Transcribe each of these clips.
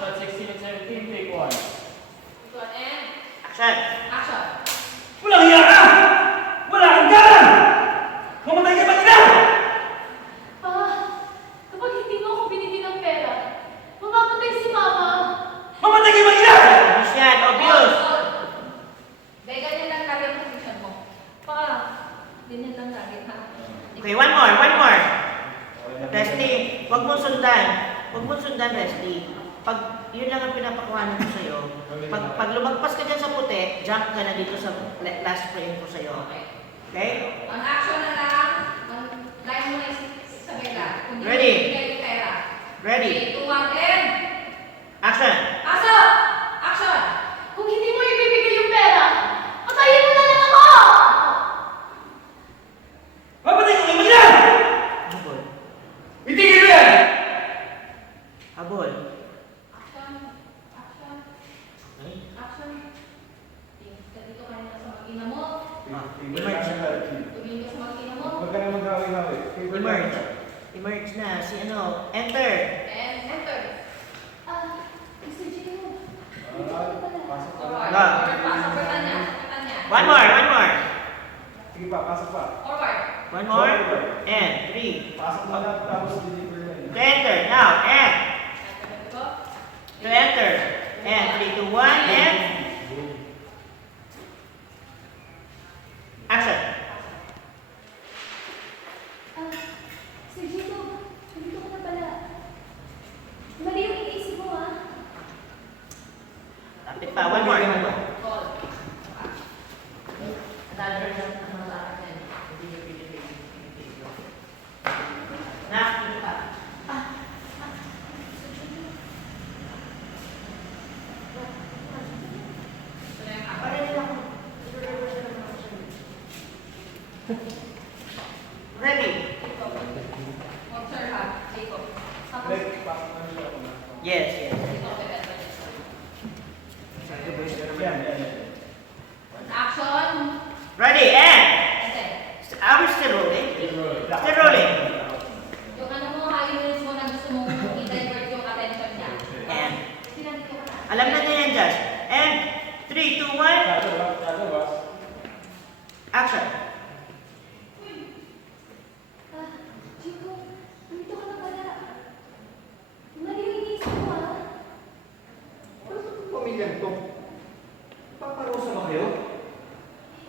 Shot 16 and 17, take one. Good, and Action! action. Walang hiya ka! Wala kang galang! Mamatay ka ba nila? Pa, kapag hindi mo ako binigyan ng pera, mamamatay si Mama. Mamatay ka ba nila? Obvious yan, obvious! Be, ganyan lang target position mo. Pa, ganyan lang target ha. Okay, one more. Leslie, huwag mong sundan. Huwag mong sundan, Leslie. Pag yun lang ang pinapakuhanan ko sa'yo, pag lumagpas ka dyan sa puti, jump ka na dito sa last frame ko sa'yo. Okay. Okay? Ang action na lang, ang line mo na sa bela. Kung Ready? hindi mo bigay yung pera. Ready? 3, 2, 1, and Action! pasok! Action! Kung hindi mo ibibigay yung pera, patayin mo na lang ako! Mamatay ka ba nila? Habol. Itigil mo yan! Habol. Action! Action! Okay? Action! Tingin ka dito kanina sa mag-ina mo. Tumingin ka sa mag-ina mo. Huwag ka na mag-hawi-hawi. Emerge. Emerge na. Si ano? Enter. And enter. Mr. Gino. Pasok pa. Forward. Ah. Forward pa. Sakitan niya. Sakitan niya. One more. Sige pa, pasok pa. Forward. One more. And 3. Pasok mo na, tapos deliver na yun. To enter. Now, and. Enter ko. To enter. And 3, 2, 1, and. Action. Sir Gino, nandito ka na pala. Mali yung iniisip mo, ha? Lapit pa. One more. Call. Another jump naman sa akin. Hindi nyo pinipigil. Na, dito pa. Ito na yung action. Pare nila ako. Ready? Huwag sir ha. Jacob. Tapos, Like, pasok na siya. Yes. ito, bebenta niya. Yan. Action. Ready, and. Ete. Are we still rolling? Still rolling. Yung ano mo, highlights mo na gusto mong i-divert yung attention niya. And. Sinandito ka na. Alam na niya yan, Josh. And 3, 2, 1. Action. Chico, nandito ka na pala. Mali yung iniisip mo, ha? Pamilyang to. Paparosa ba kayo?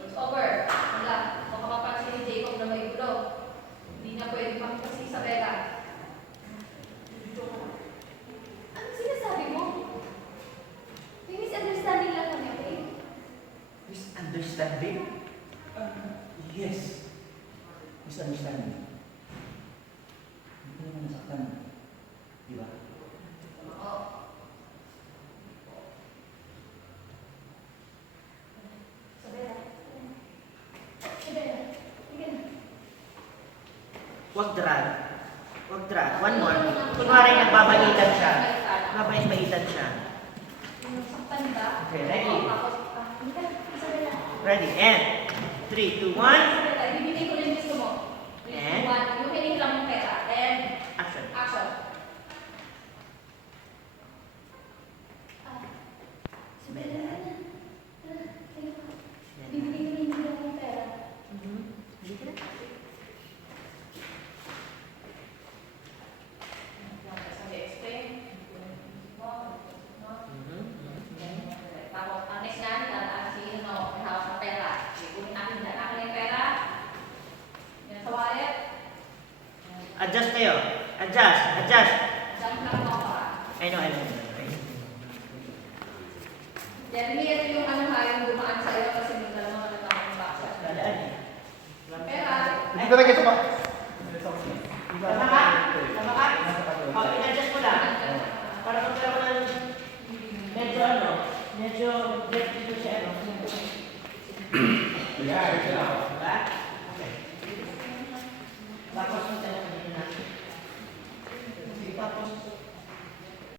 It's over. Wala. Kung makapansin ni Jacob na may gulo, hindi na pwede makita si Isabela. Anong sinasabi mo? May misunderstanding lang kami, okay? Misunderstanding? Yes. Misunderstanding. Hindi ko naman nasaktan. Di ba? Oo. Isabela. Isabela. Sige na. Huwag drag. One more. Kunwari nagbabalitan siya. Nagbabalitan siya. Sinasaktan ba? Okay, ready? Oo, tapos, hindi ka, Isabela. Ready, and 3, 2, 1. Isabela, ibibigay ko na yung gusto mo. And? Yung hiling lang ng pera. And, Action. action. Isabela, bibigay ko na yung hiling ng pera. Sabi, explain. Tapos, ang next nga nila, si may hawak ng pera. Ikunin natin dyan. Akin yung pera. Yan sa wallet. Adjust kayo. Adjust. Diyan lang ako para. I know. Yan, ito yung ano ha, yung dumaan sa'yo kasi may dalawa na naman boxes. Dadaan eh. Pera. Hindi talaga ito pa. Tama ka? Oh, in-adjust mo lang. Para magkaroon ng medyo dito siya, ano. Yeah, Diba? Okay. Tapos,